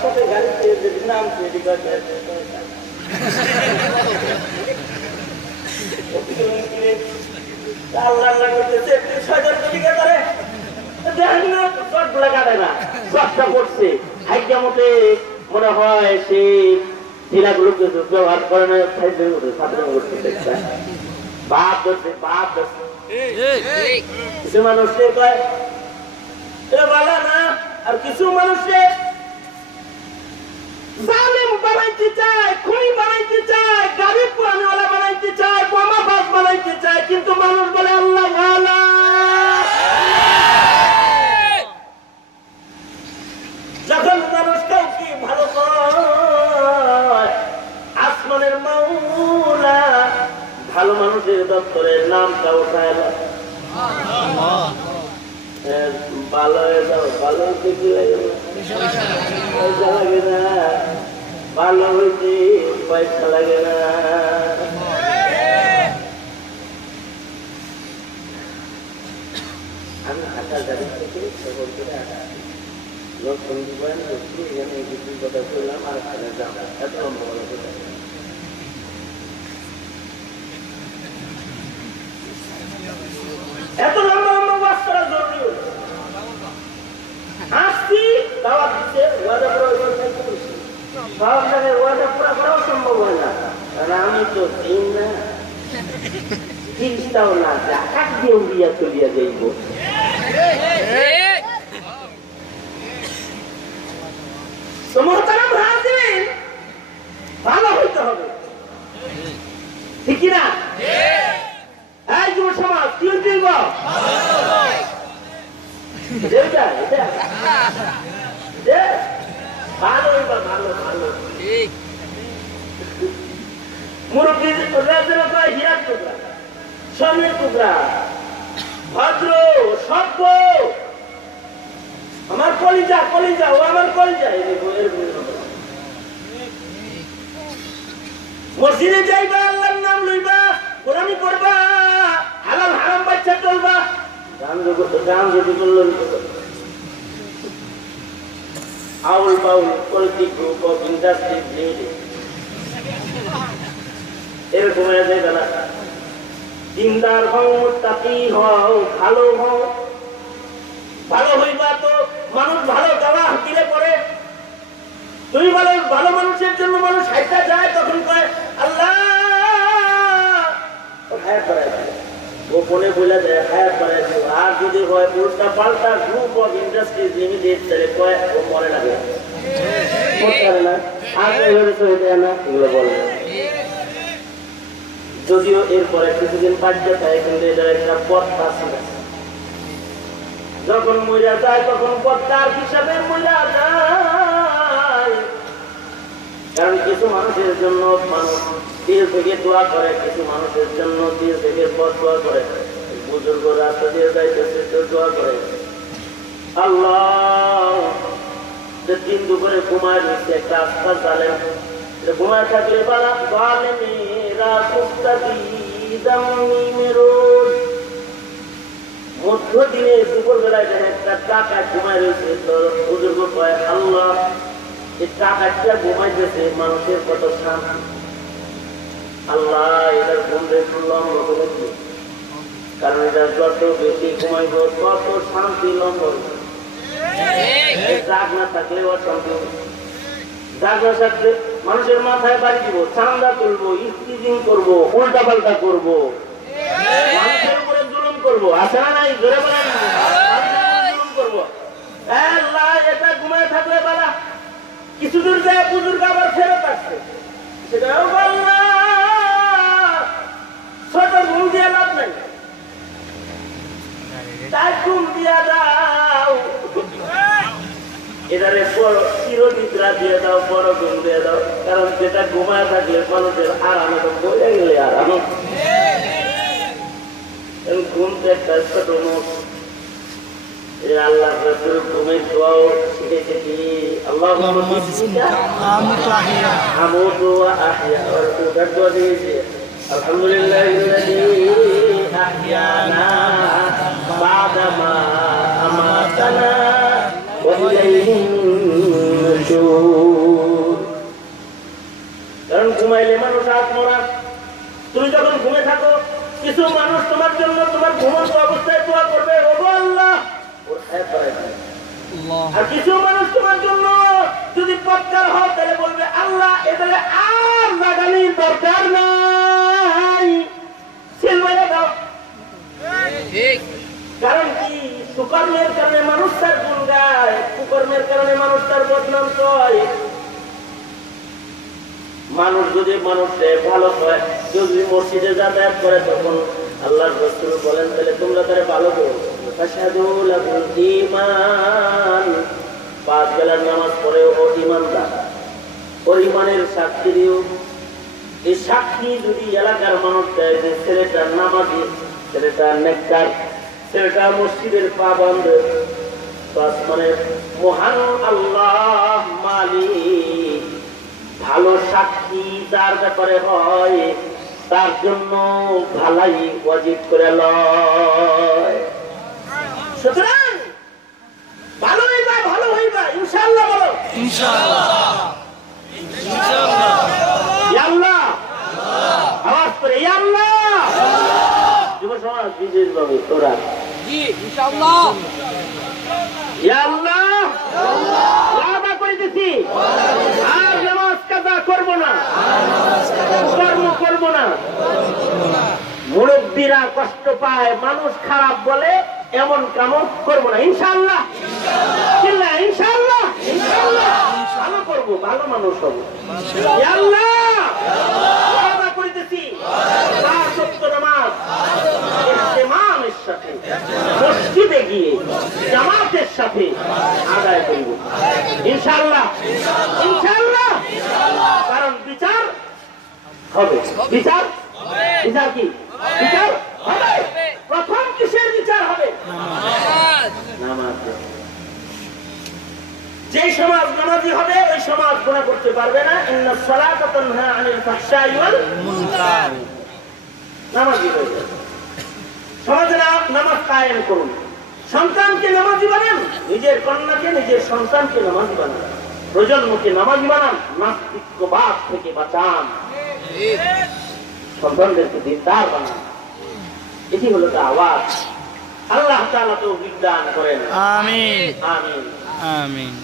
সাথে গাড়িতে যদি নাম তৈরি করে আল্লাহ আল্লাহ করতেছে 30,000 টাকা করে দেখেন না চটগুলা কাটে না চটটা পড়ছে হাইটা মতে মনে হয় সেই ঢিলাগুলোকে ব্যবহার করে না করতে বাপ ধরছে বাপ ধরছে কিছু মানুষকে কয় এটা ভালো না আর কিছু মানুষকে জালেম বানাইতে চায় খুনি বানাইতে চায় গাড়ি পুরানোওয়ালা বানাইতে চায় বোমাবাজ বানাইতে চায় কিন্তু মানুষ বলে আল্লাহ ভালো যখন মানুষ কাউকে ভালো কয় আসমানের মাওলা ভালো মানুষের দপ্তরের নামটা উঠায় ভালো ভালো লাগে না ভালো হইতে পয়সা লাগে না আমি হাঁটার গাড়ি থেকে খবর করে লোক সঙ্গী বলেন এখানে কিছু কথা বললাম আর এখানে যাও এত লম্বা বলা এত লম্বা লম্বা বাস করা জরুরি আসছি দাওয়াত দিচ্ছে ওয়াদা করা সব জায়গায় ওয়াদা পুরা করাও সম্ভব হয় না কারণ আমি তো দিন না জিনিসটাও না আকাশ দিয়ে উড়িয়া চলিয়া যাইব ভালো হইতে হবে ঠিক না এই যুব সমাজ কি হইতে ভালো ভালো ভালো মুরব্বী হীরার টুকরা স্বর্ণের টুকরা ভদ্র সভ্য আমার কলিজা কলিজা ও আমার কলিজা মসজিদে যাইবা আল্লাহর নাম লইবা কোরআন পড়বা হালাল হারাম বাচ্চা চলবা গান যদি বললেন আউল বাউল পলিটিক গ্রুপ অফ ইন্ডাস্ট্রি লিমিটেড এরকম হয়ে যাবে না দিনদার হও মুত্তাকি হও ভালো হও ভালো হইবা তো মানুষ ভালো দেওয়া দিলে পরে তুমি ভালো ভালো মানুষের জন্য মানুষ হাইটা যায় তখন কয় আল্লাহ হায়াত বাড়াই গোপনে বলে দেয় হায়াত বাড়াই আর যদি হয় উল্টা পাল্টা গ্রুপ অফ ইন্ডাস্ট্রিজ লিমিটেড তাহলে কয় ও মরে লাগে না আর না এগুলো বলে যদিও এরপরে কিছুদিন পাঠিয়ে থাকে কিন্তু এটার একটা পথ আছে যখন মইরা যায় তখন পথটার হিসাবে মইরা যায় কারণ কিছু মানুষের জন্য মানুষ দিল থেকে দোয়া করে কিছু মানুষের জন্য দিল থেকে দোয়া করে বুজুর্গ রাস্তা দিয়ে যাইতেছে দোয়া করে আল্লাহ দিন দুপুরে ঘুমায় রয়েছে একটা আস্থা জালেম ঘুমায় থাকলে বালা জালেমেরা মধ্য দিনে দুপুর বেলায় একটা টাকা ঘুমায় রয়েছে তো বুজুর্গ কয় আল্লাহ এই টাকাটা ঘুমাইতেছে মানুষের কত শান্তি আল্লাহ এটার ঘুম একটু লম্বা করে দিই কারণ এটা যত বেশি ঘুমাইব তত শান্তি লম্বা জাগ না থাকলে অশান্তি জাগ না থাকলে মানুষের মাথায় বাড়ি দিব চান্দা তুলবো স্টিচিং করবো উল্টা পাল্টা করবো মানুষের উপরে জুলুম করবো আছে না নাই জোরে বলেন জুলুম করবো এটা ঘুমায় থাকলে বালা কিছু দূর যায় বুজুর্গ আবার ফেরত আসছে সেটাও বললাম ছোট ঘুম দিয়ে লাভ নাই তাই ঘুম দিয়া দাও এদারে বড় চিরনিদ্রা দিয়ে দাও বড় ঘুম দিয়ে দাও কারণ যেটা ঘুমায় থাকলে মানুষের আরামে তো বইয়া গেলে আরাম ঘুম তো একটা ছোট মুখ আল্লাহ রাসূল ঘুমের দোয়াও শিখেছে কি আল্লাহুম্মা বিসমিকা আমুতু ওয়া আহইয়া আর ওটার দোয়া দিয়েছে আলহামদুলিল্লাহিল্লাযী আহইয়ানা বা'দা মা আমাতানা ওয়া ইলাইহিন নুশুর ঘুমাইলে মানুষ আত্মরা। তুমি যখন ঘুমে থাকো কিছু মানুষ তোমার জন্য তোমার ঘুমন্ত অবস্থায় দোয়া করবে, ওগো আল্লাহ, আর কিছু মানুষ তোমার জন্য যদি পথকার হয় তাহলে বলবে আল্লাহ এবারে আর লাগানির দরকার নাই, সিলমাইয়া দাও। কারণ কি সুকর্মের কারণে মানুষ তার গুণ গায়, কুকর্মের কারণে মানুষ তার বদনাম করে। মানুষ যদি মানুষে ভালো হয়, যদি মসজিদে যাতায়াত করে তখন আল্লাহর রাসূল বলেন তাহলে তোমরা তারে ভালো করো। ফাশহাদুল ঈমান, 5 বেলার নামাজ পড়ে ও ঈমানদার, ওর ঈমানের সাক্ষী দিও। এই সাক্ষী যদি এলাকার মানুষ দেয় যে ছেলেটা নামাজি, ছেলেটা নেককার, ছেলেটা মসজিদের পাবন্দ, বাস মানে মহান আল্লাহ মালিক ভালো সাক্ষী যার ব্যাপারে হয় তার জন্য ভালাই ওয়াজিব করে লয়। সুতরাং ভালো হইবা, ভালো হইবা ইনশাআল্লাহ। বলো ইনশাআল্লাহ, ইনশাআল্লাহ, ইয়া আল্লাহ, আওয়াজ করে ইয়া আল্লাহ। যুব সমাজ বিশেষ ভাবে তোরা জি ইনশাআল্লাহ, ইয়া আল্লাহ ওয়াদা করে দিছি আর নামাজ কাজা করব না, কর্ম করব না। মুরব্বীরা কষ্ট পায়, মানুষ খারাপ বলে, এমন কাম করব না ইনশাআল্লাহ। ইনশাআল্লাহ, ইনশাআল্লাহ, ইনশাআল্লাহ ভালো করব, ভালো মানুষ হব। ইয়া আল্লাহ ওয়াদা করে দিছি আর সত্য নামাজ ইমামের সাথে মসজিদে গিয়ে জামাতের সাথে আদায় করব ইনশাআল্লাহ, ইনশাআল্লাহ। কারণ বিচার হবে, বিচার বিচার কি বিচার হবে। প্রথম কিসের বিচার হবে? নামাজ। যে সমাজ নামাজি হবে ওই সমাজ গুনাহ করতে পারবে না। ইন্নাস সালাতা তানহা আনিল ফাহশাই ওয়াল মুনকার। নামাজি হয়ে যাবে। সমাজে নামাজ কায়েম করুন, সন্তানকে নামাজি বানান, নিজের কন্যাকে নিজের সন্তানকে নামাজি বানান, প্রজন্মকে নামাজি বানান, নাস্তিকবাদ থেকে বাঁচান, সন্তানদেরকে দিনদার বানান। এটি হলো দাওয়াত। আল্লাহ তাআলা তৌফিক দান করেন। আমিন, আমিন, আমিন।